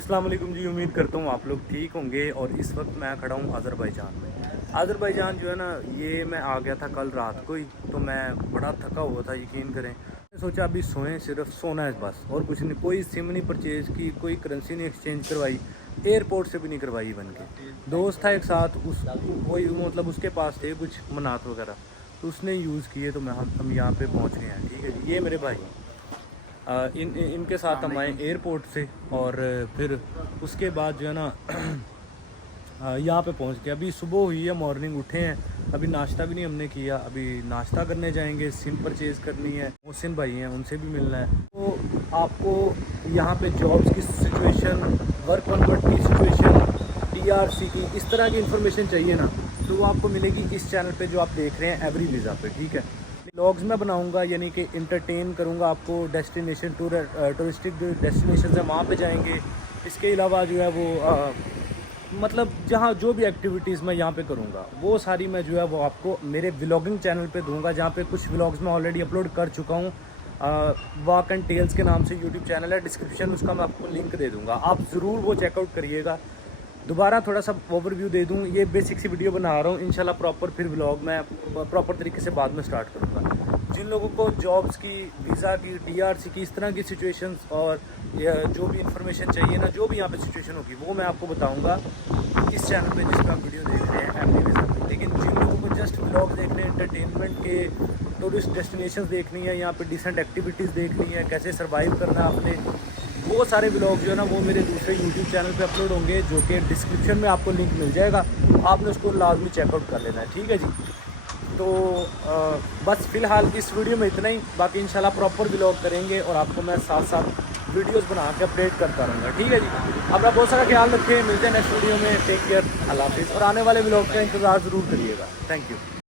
अस्सलाम वालेकुम जी। उम्मीद करता हूँ आप लोग ठीक होंगे। और इस वक्त मैं खड़ा हूँ अज़रबैजान में। अज़रबैजान जो है ना, ये मैं आ गया था कल रात को ही, तो मैं बड़ा थका हुआ था, यकीन करें। मैंने सोचा अभी सोएं, सिर्फ सोना है बस, और कुछ नहीं। कोई सिम नहीं परचेज़ की, कोई करेंसी नहीं एक्सचेंज करवाई, एयरपोर्ट से भी नहीं करवाई बन के। दोस्त था एक साथ, उस वही मतलब उसके पास थे कुछ मनात वगैरह, तो उसने यूज़ किए, तो हम यहाँ पे पहुँच गए हैं। ठीक है जी, ये मेरे भाई हैं। इनके साथ हम आए एयरपोर्ट से, और फिर उसके बाद जो है ना यहाँ पे पहुँच के अभी सुबह हुई है, मॉर्निंग उठे हैं, अभी नाश्ता भी नहीं हमने किया। अभी नाश्ता करने जाएंगे, सिम परचेज़ करनी है, मोहसिन भाई हैं उनसे भी मिलना है। तो आपको यहाँ पे जॉब्स की सिचुएशन, वर्क परमिट की सिचुएशन, टीआरसी की, इस तरह की इन्फॉर्मेशन चाहिए ना, तो वो आपको मिलेगी इस चैनल पे जो आप देख रहे हैं, एवरी वीज़ा पे। ठीक है, व्लॉग्स मैं बनाऊंगा, यानी कि इंटरटेन करूंगा आपको। डेस्टिनेशन टूरिस्टिक डेस्टिनेशन है, वहाँ पे जाएंगे। इसके अलावा जो है वो मतलब जहाँ जो भी एक्टिविटीज़ मैं यहाँ पे करूँगा, वो सारी मैं जो है वो आपको मेरे व्लॉगिंग चैनल पे दूंगा, जहाँ पे कुछ व्लॉग्स मैं ऑलरेडी अपलोड कर चुका हूँ। वॉक एंड टेल्स के नाम से यूट्यूब चैनल है, डिस्क्रिप्शन उसका मैं आपको लिंक दे दूँगा, आप ज़रूर वो चेकआउट करिएगा। दोबारा थोड़ा सा ओवरव्यू दे दूँ, ये बेसिक सी वीडियो बना रहा हूँ, इंशाल्लाह प्रॉपर फिर व्लॉग मैं प्रॉपर तरीके से बाद में स्टार्ट करूँगा। जिन लोगों को जॉब्स की, वीज़ा की, टीआरसी की, इस तरह की सिचुएशंस और जो भी इंफॉर्मेशन चाहिए ना, जो भी यहाँ पे सिचुएशन होगी, वो मैं आपको बताऊँगा इस चैनल पे जिस पर आप वीडियो देख रहे हैं, एवरी वीज़ा पे। लेकिन जिन लोगों को जस्ट व्लॉग देखने, एंटरटेनमेंट के, टूरिस्ट डेस्टिनेशन देखनी है, यहाँ पे डिसेंट एक्टिविटीज़ देखनी है, कैसे सर्वाइव करना है आपने, वो सारे व्लॉग जो है ना, वो मेरे दूसरे यूट्यूब चैनल पे अपलोड होंगे, जो कि डिस्क्रिप्शन में आपको लिंक मिल जाएगा। आपने उसको लाजमी चेकआउट कर लेना है। ठीक है जी। तो बस फ़िलहाल इस वीडियो में इतना ही, बाकी इंशाल्लाह प्रॉपर व्लॉग करेंगे और आपको मैं साथ साथ वीडियोस बना के अपडेट करता रहूँगा। ठीक है जी। अपना बहुत सारा ख्याल रखें, मिलते हैं नेक्स्ट वीडियो में। टेक केयर, अल्लाह हाफिज़। और आने वाले व्लॉग का इंतज़ार ज़रूर करिएगा। Thank you.